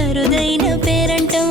అరుదైన పేరంటం.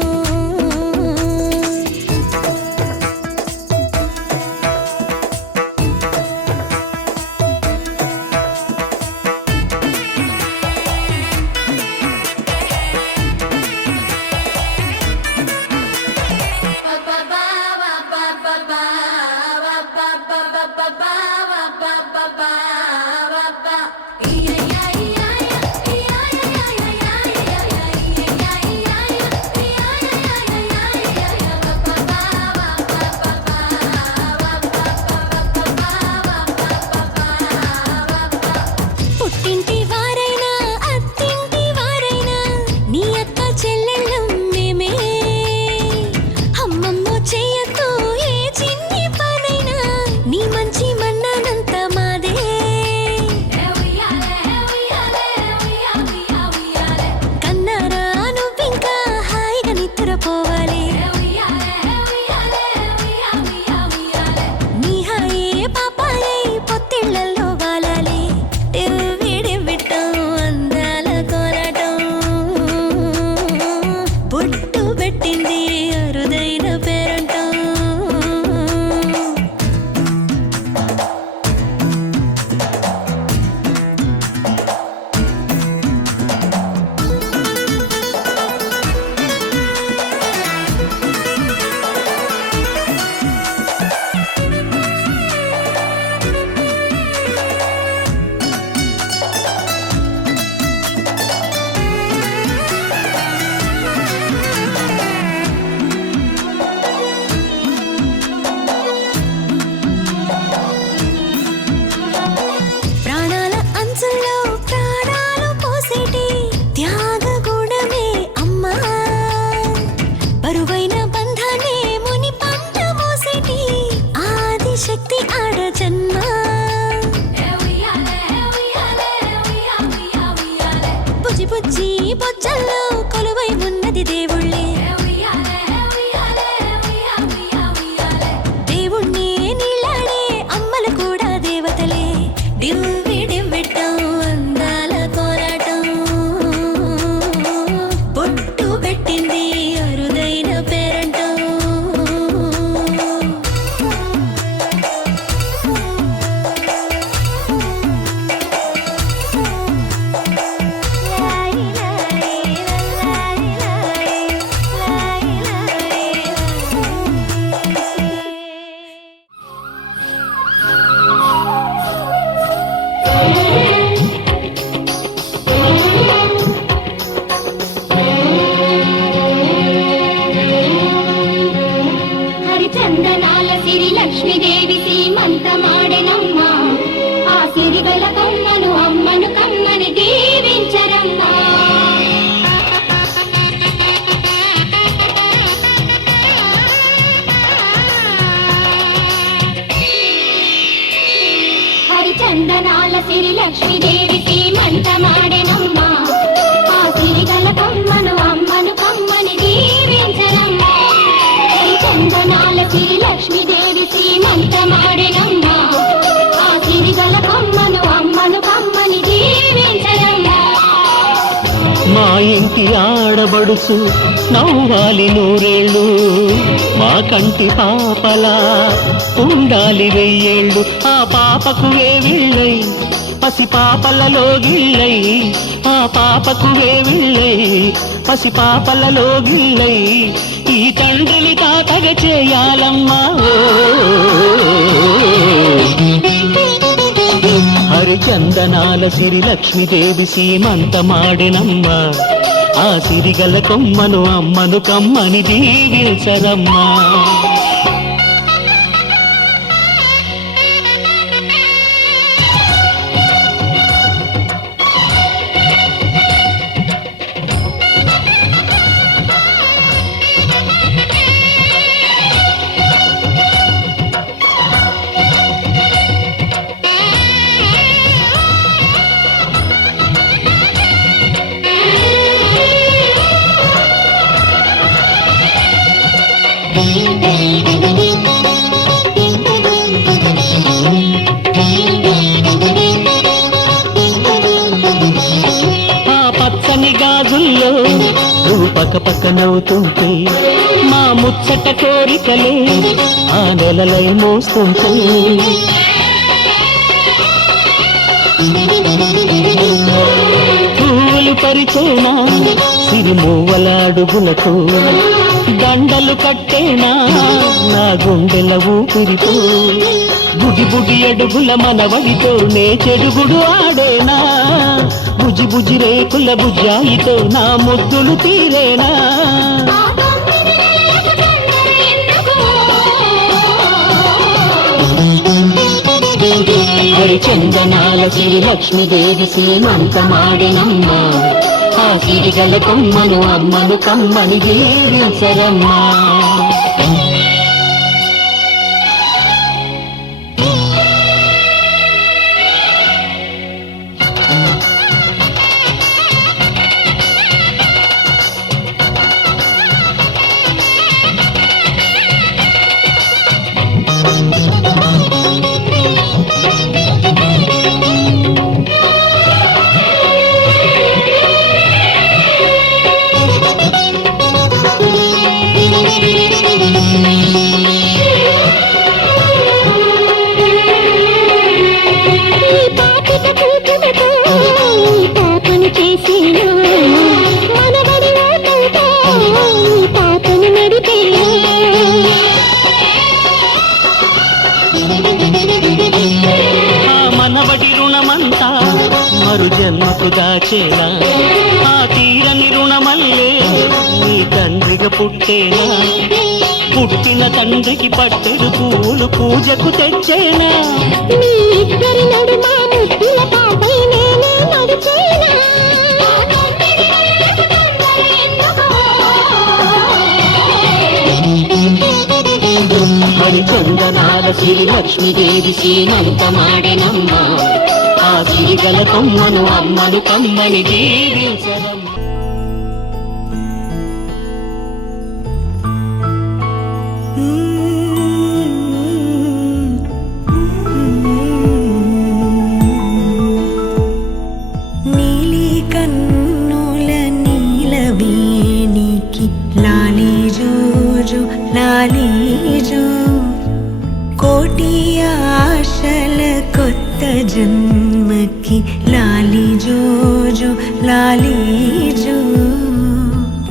చందనాల సిరి లక్ష్మీదేవి సీమంత మాడెనమ్మా. ఆ సిరిగల కమ్మను అమ్మను కమ్మని దీవించనమ్మా. చందనాల సిరి లక్ష్మీదేవి సీమంత మాడెనమ్మా. ఆ సిరిగల కమ్మను అమ్మను కమ్మని దీవించనమ్మా. మా ఇంటి ఆడబడుచు నవ్వాలి నూరేళ్ళు, మా కంటి పాపలా ఉండాలి వెయ్యేళ్ళు. ఆ పాపకు వేవిళ్ళై పసి పాపలలో గిళ్ళై, ఆ పాపకు వేవిళ్ళై పసి పాపలలో గిళ్ళై, ఈ తండ్రిని తాతగా చేయాలమ్మా. హరిచందనాల సిరి లక్ష్మీదేవి సీమంత మాడెనమ్మా. ఆ సిరిగల కొమ్మను అమ్మను కమ్మని దీవించరమ్మా. నువ్వు పక్క పక్క నవ్వుతుంటే మా ముచ్చట కోరికలే ఆ నెలలై మోస్తుంటే పూలు పరిచేనా సిరిమూవల అడుగులతో దండలు కట్టేనా నా గుండెల ఊపిరితో బుడి బుడి అడుగుల మనవడితో నే చెడుగుడు ఆడేనా బుజి బుజి రేకుల బుజ్జాయితో నా ముద్దులు తీరేనా హరిచందనాల సిరి లక్ష్మీదేవి సీమంతమాడినమ్మ ఆ సిరిగల కొమ్మను అమ్మను కమ్మని దీవించరమ్మా మనవడి రుణమంతా మరు జన్మకు దాచేనా ఆ తీరని రుణమల్లే నీ తండ్రిగా పుట్టేనా పుట్టిన తండ్రికి పట్టెడు పూలు పూజకు తెచ్చేనా మీ ఇద్దరి నడుమ ముద్దుల పాపై నేనే నడిచేనా హరిచందనాల సిరి లక్ష్మీదేవి సీమంతమాడినమ్మ ఆ సిరిగల కొమ్మను అమ్మను కమ్మని దీవించరమ్మ నీలి కన్నుల నీలవేణికి లాలి జోజు లాలి జో కోటి ఆశల కొత్త జన్మకి లాలి జోజు లాలి జో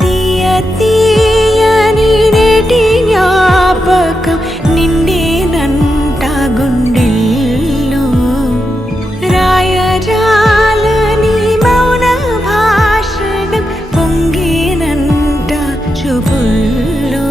తీయ తీయని నేటి జ్ఞాపకం నిండేనంట గుండెల్లో రాయజాలని మౌన భాషణం పొంగేనంట చూపుల్లో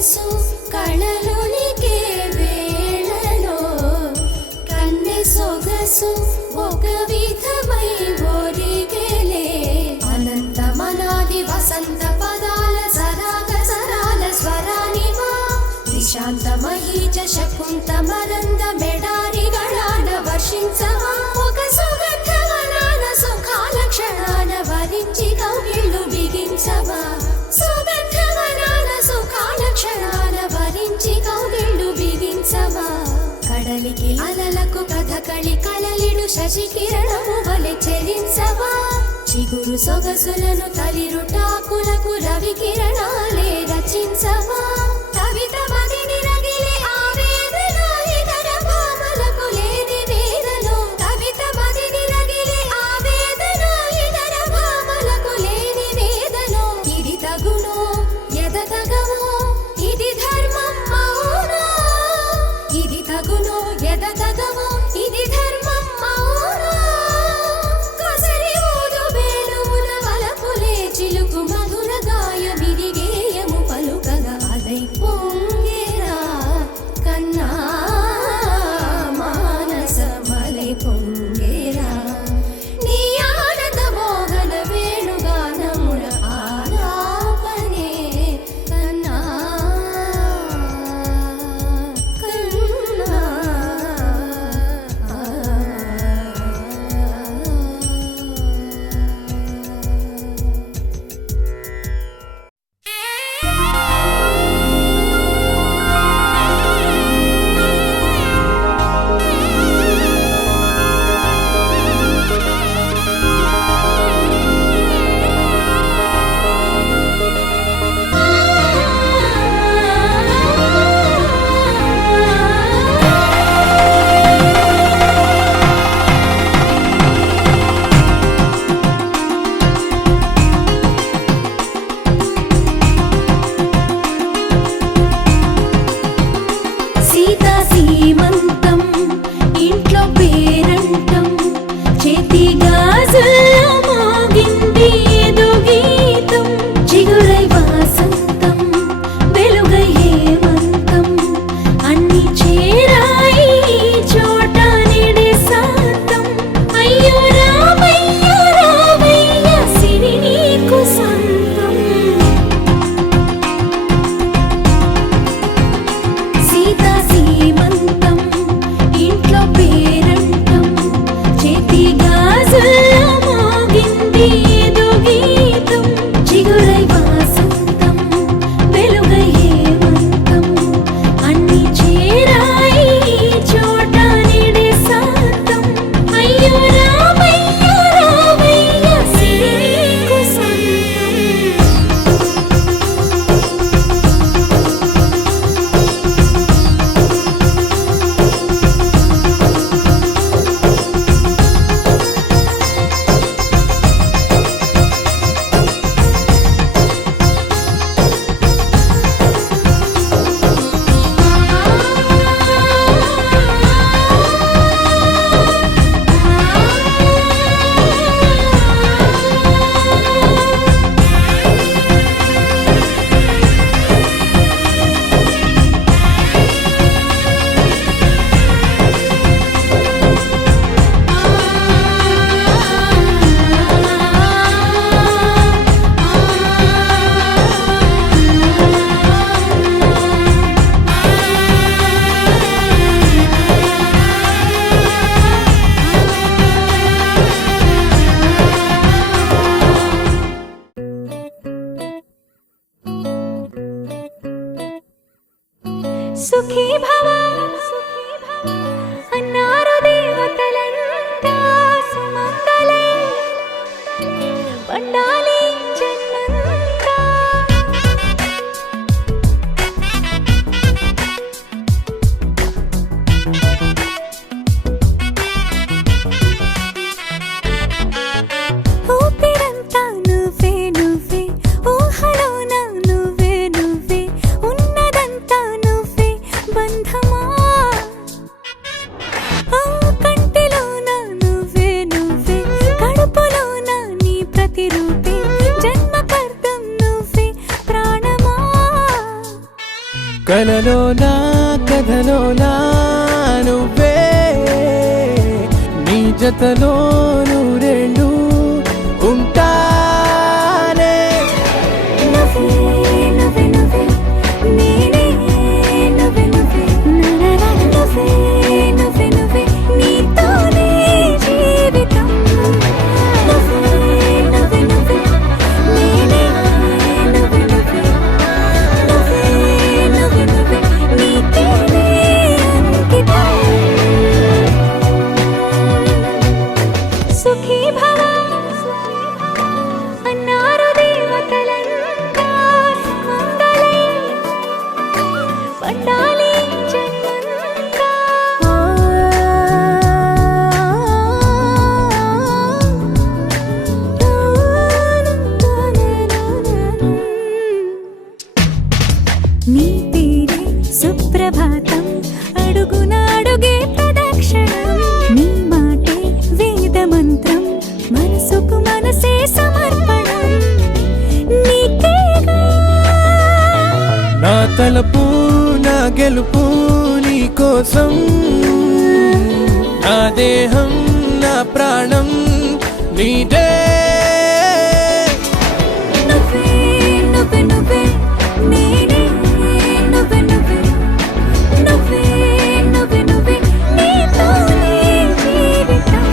సొగసు కళలునికే వేళలో కన్నె సొగసు ఒక విధమై ఒరిగెలే అనంతమనాది వసంత పదాల సరాగ సరాల స్వరానివా నిశాంత మహీజ శకుంత మరంద మెడారి గళాన వర్షించవా ఒక సుగంధవనాన సుఖాల క్షణాన వరించి కౌగిళ్ళు బిగించవా సుగంధవనాన సుఖాల క్షణాన వరించి కౌగిళ్ళు బిగించవా కడలికి అలలకు కథకళి కళలిడు శశి కిరణము వలె చెలించవా చిగురు సొగసులను తలిరుటాకులకు రవి కిరణాలే రచించవా కవిత మదిని రగిలే ఆవేదన ఇతర భామలకు లేని వేదన కవిత మదిని రగిలే ఆవేదన ఇతర భామలకు లేని వేదన ఇది తగునో ఎదతగమో ఇది ధర్మం అవునా ఇది తగునో ఎదతగమో ఇది ధర్మం అవునా కసరి ఊదు వేణువున వలపులే చిలుకు మధుర గాయమిది గేయము పలుకగా అదై పొంగేరా కన్నా మానసమలై పొంగేరా నీ ఆనంద మోహన వేణుగానమున ఆలాపనే కన్నా కన్నా సీతా సీమంతం ఇంట్లో పేరంటం చేతి గాజుల్లో మోగింది ఏదో గీతం చిగురై వాసంతం వెలుగై హేమంతం అన్ని చేరాయి ఈ చోట నిడే శాంతం అయ్యో రామయ్య రామయ్య సిరి నీకు సొంతం సీతా సీమంతం ఇంట్లో పేరంటం చేతి గాజుల్లో మోగింది ఏదో గీతం చిగురై వాసంతం వెలుగై హేమంతం అన్ని చేరాయి ఈ చోట నిడే శాంతం అయ్యో రామయ్య రామయ్య సిరి నీకు సొంతం సుఖీ భవ అన్నారు దేవతలంతా సుమంగళే పండాలి జన్మంతా ఊపిరంతా నువ్వే నువ్వే ఊహలోన నువ్వే నువ్వే ఉన్నదంతా నువ్వే బంధమా ఆ కంటిలోన నువ్వే నువ్వే కడుపులోన నీ ప్రతిరూపే కలలో నా కథలో నా నువ్వే నీ జతలో నూరేళ్ళు ఉంటానే నువ్వే నువ్వే నువ్వే నేనే నువ్వే నువ్వే నువ్వే నువ్వే నువ్వే నీతోనే జీవితం నువ్వే నువ్వే నువ్వే నేనే నువ్వే నువ్వే నువ్వే నువ్వే నువ్వే నీతోనే అంకితం సుఖీ భవ అన్నారు దేవతలంతా సుమంగళై పండాలి జన్మంతా నీ పేరే సుప్రభాతం అడుగున అడుగే ప్రదక్షిణం నీ మాటే వేద మంత్రం మనసుకు మనసే సమర్పణం నీకేగా నా తలపు నా గెలుపు నీ కోసం నా దేహం నా ప్రాణం నీదే నువ్వే నువ్వే నువ్వే నేనే నువ్వే నువ్వే నువ్వే నువ్వే నువ్వే నీతోనే జీవితం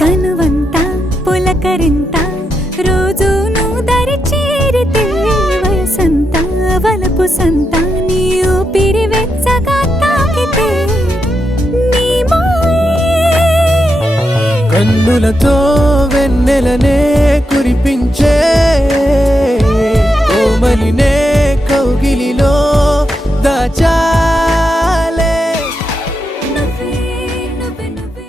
తనువంతా పులకరింత రోజు నువ్వు దరి చేరితే వయసంతా వలపు సంతా నీ ఊపిరి వెచ్చగా తాకితే నీ మాయే కన్నులతో వెన్నెలనే కురిపించే కోమలినే కౌగిలిలో దాచాలే నువ్వే నువ్వే నువ్వే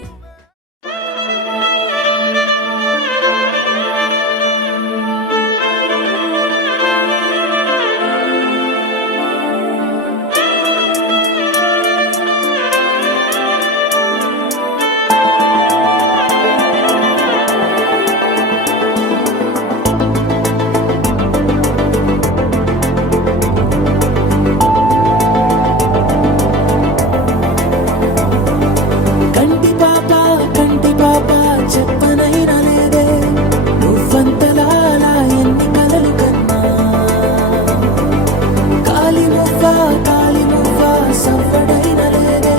కంటి పాప చెప్పనైనా లేదే నువ్వంతలా ఎన్ని కలలు కన్నా కాలి మువ్వ సవ్వడైనా లేదే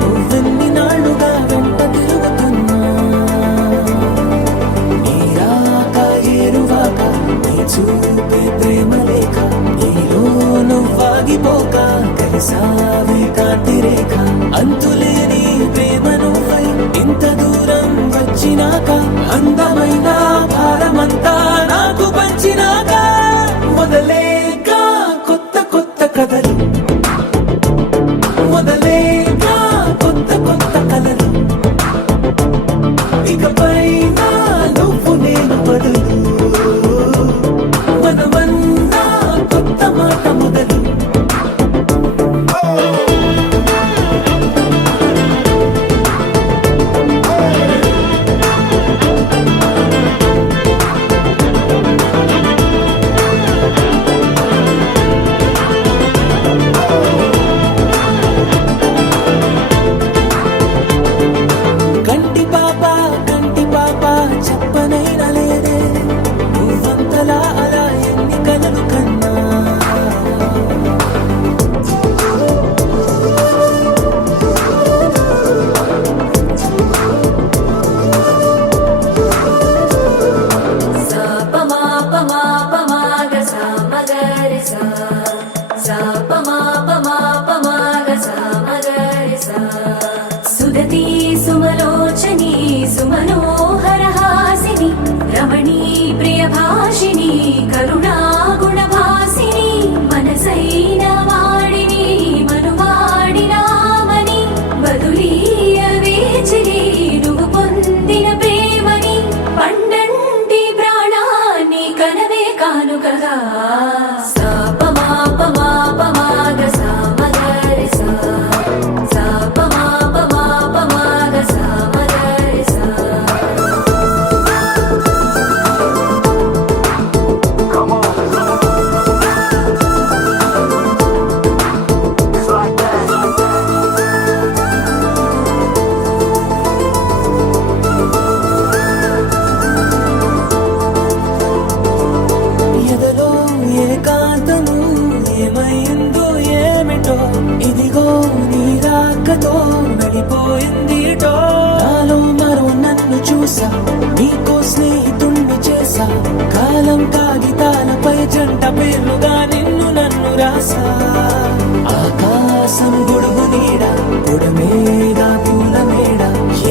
నువ్వెన్ని నాళ్ళుగా వెంట తిరుగుతున్నా నీరాక ఏరువాక నీ చూపే ప్రేమ లేక నీలో నువ్వాగిపోక కలిసావే కాంతి రేఖ అంతులేని ప్రేమ నువ్వై ఇంత దూరం వచ్చినాక అందమైన భారమంతా నాకు పంచినాక మొదలేగా కొత్త కొత్త కథలు మొదలేగా కొత్త కొత్త కలలు ఇకపై నువ్వు నేను బదులు మనమన్నా కొత్త మాట మొదలు కంటి పాప చెప్పనైనా లేదే నువ్వంతలా అలా ఎన్ని కలలు కన్నా Sa pa ma ga sa ma ga re sa pa ma అదిగో నీ రాకతో వెళ్ళిపోయింది ఎటో. నాలో మరో నన్ను చూసా, నీకో స్నేహితుణ్ణి చేసా. కాలం కాగితాలపై జంట పేర్లుగా నిన్ను నన్ను రాసా. ఆకాశం గొడుగు నీడ, పొడమేగా పూల మేడ.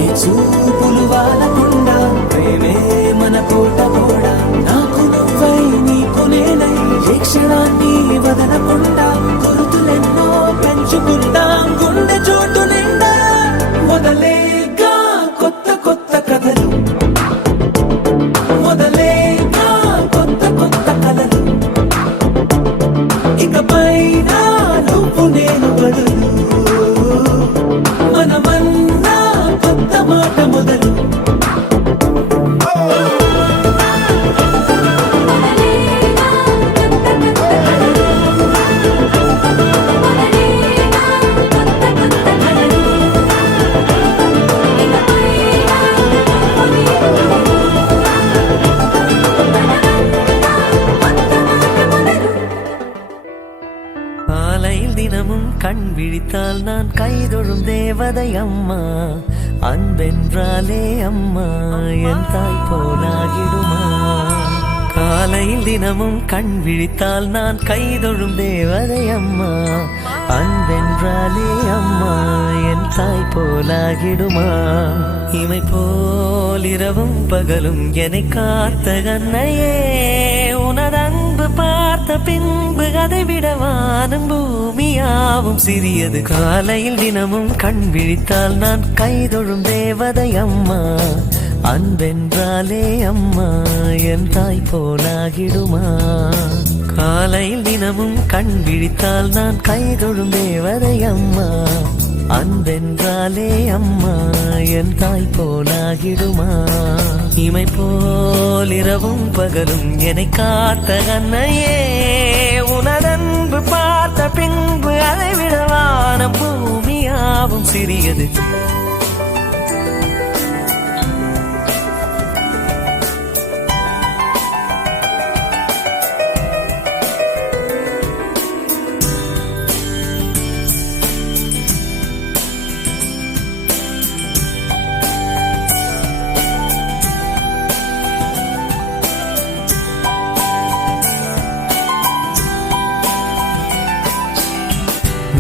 ఏ చూపులు వాలకుండా ప్రేమే మన కోట గోడ. నాకు నువ్వై నీకు నేనై ఏ క్షణాన్ని వదలకుండా గుర్తులెన్నో పెంచుకుందాం గుండె చోటు నిండా. మొదలేగా కొత్త కొత్త కథలు, మొదలేగా కొత్త కొత్త కలలు. ఇకపైన నువ్వు నేను బదులు, మనమన్నా కొత్త మాట మొదలు. காலையில் தினமும் கண் விழித்தால் நான் கைதொழும் தேவதை அம்மா. அன்பென்றாலே அம்மா என் தாய் போலாகிடுமா. காலையில் தினமும் கண் விழித்தால் நான் கைதொழும் தேவதை அம்மா. அன்பென்றாலே அம்மா என் தாய் போலாகிடுமா. இமை போல் இரவும் பகலும் என்னை காத்த கண்ணையே, உனதன்பு பார்த்த பின்பு அதை விட வானம் பூமியாவும் சிறியது. காலையில் தினமும் கண் விழித்தால் நான் கைதொழும் தேவதை அம்மா. அன்பென்றாலே அம்மா என் தாய் போலாகிடுமா. காலையில் தினமும் கண் விழித்தால் நான் கைதொழும் தேவதை அம்மா. அன்பென்றாலே அம்மா என் தாய் போலாகிடுமா. இமை போல் இரவும் பகலும் என்னை காத்த கண்ணையே, உனதன்பு பார்த்த பின்பு அதை விட வானம் பூமியாவும் சிறியது.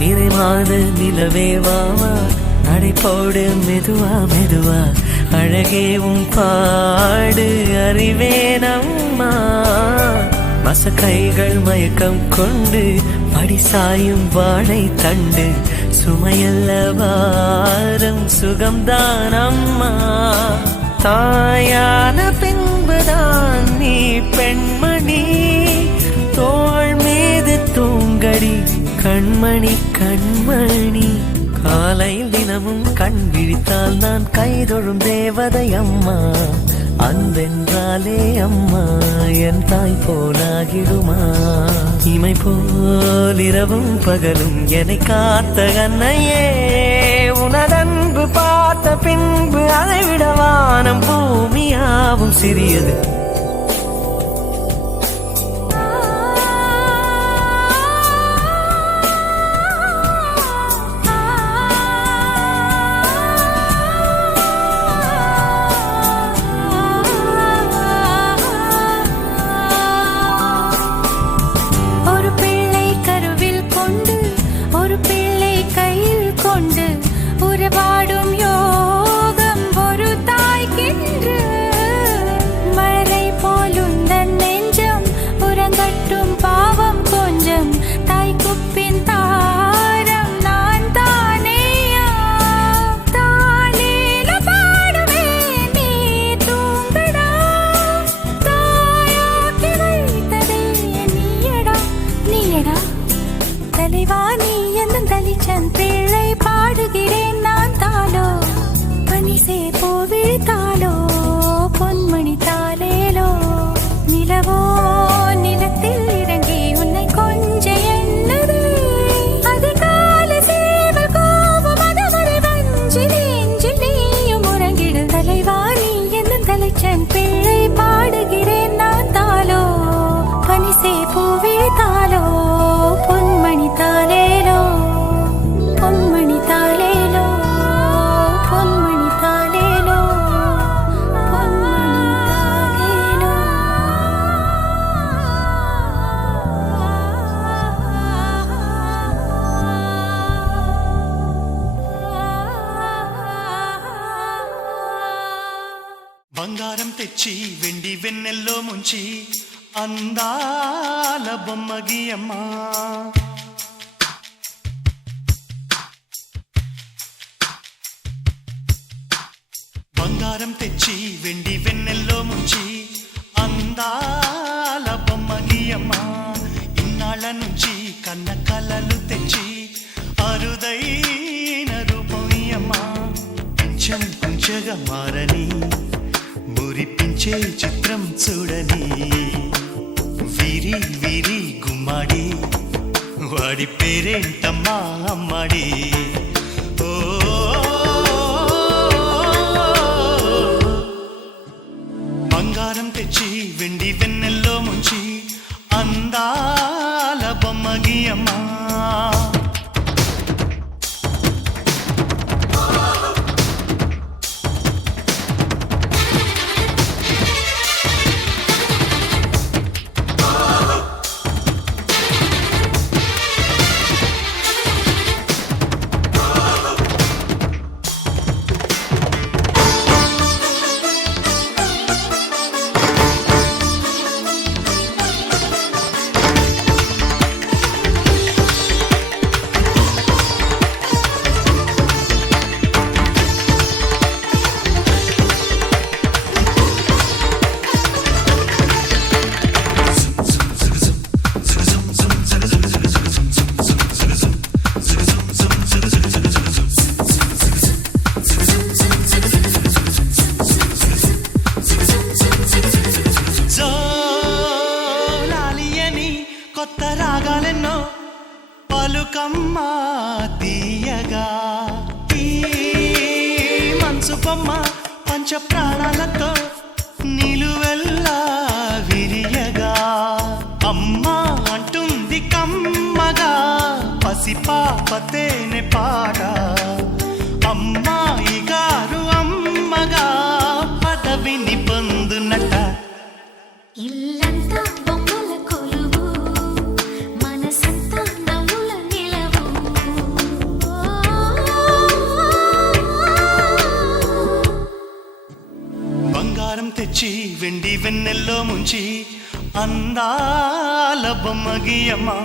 நிறைவான நிலவே வாவா, நடைபோடு மெதுவா மெதுவா. அழகே உன் பாடு அறிவேனம்மா. மசக்கைகள் மயக்கம் கொண்டு படிசாயும் வாழை தண்டு. சுமையல்ல வாரம் சுகம்தான் அம்மா. தாயான பின்புதான் நீ பெண்மணி. தோள் மீது தூங்கடி கண்மணி கண்மணி. காலையில் தினமும் கண் விழித்தால் நான் கைதொழும் தேவதை அம்மா. அன்பென்றாலே அம்மா என் தாய் போலாகிடுமா. இமை போல் இரவும் பகலும் என்னை காத்த கண்ணையே, உனதன்பு பார்த்த பின்பு அதை விட வானம் பூமியாவும் சிறியது. உறவாடும் யோகம் ஒரு தாய்க்கின்று. மழை తెచ్చి వెండి వెన్నెల్లో ముంచి అందాల బొమ్మ గీయమ్మా. బంగారం తెచ్చి వెండి వెన్నెల్లో ముంచి అందాల బొమ్మ గీయమ్మా. ఇన్నాళ్ళ నుంచి కన్న కలలు తెచ్చి అరుదైన రూపం ఇయ్యమ్మా. కొంచెం కొంచెగా మారని మురిపించే చిత్రం చూడని వీరి వీరి గుమ్మాడి వాడి పేరేంటమ్మా అమ్మాడి. ఓ బంగారం తెచ్చి వెండి వెన్నెల్లో ముంచి అందాల బొమ్మ గీయమ్మా. కొత్త రాగాలెన్నో పలుకమ్మా తీయగా ఈ మనసు బొమ్మ పంచ ప్రాణాలతో నిలువెల్లా విరియగా. అమ్మా అంటుంది కమ్మగా పసిపాపతేనే పాట. అమ్మాయి గారు అమ్మగా పదవిని పొందునట. ఇల్లంతా బొమ్మల కొలువు మనసంతా నవ్వుల నిలవు. బంగారం తెచ్చి వెండి వెన్నెల్లో ముంచి అందాల బొమ్మ గీయమ్మా.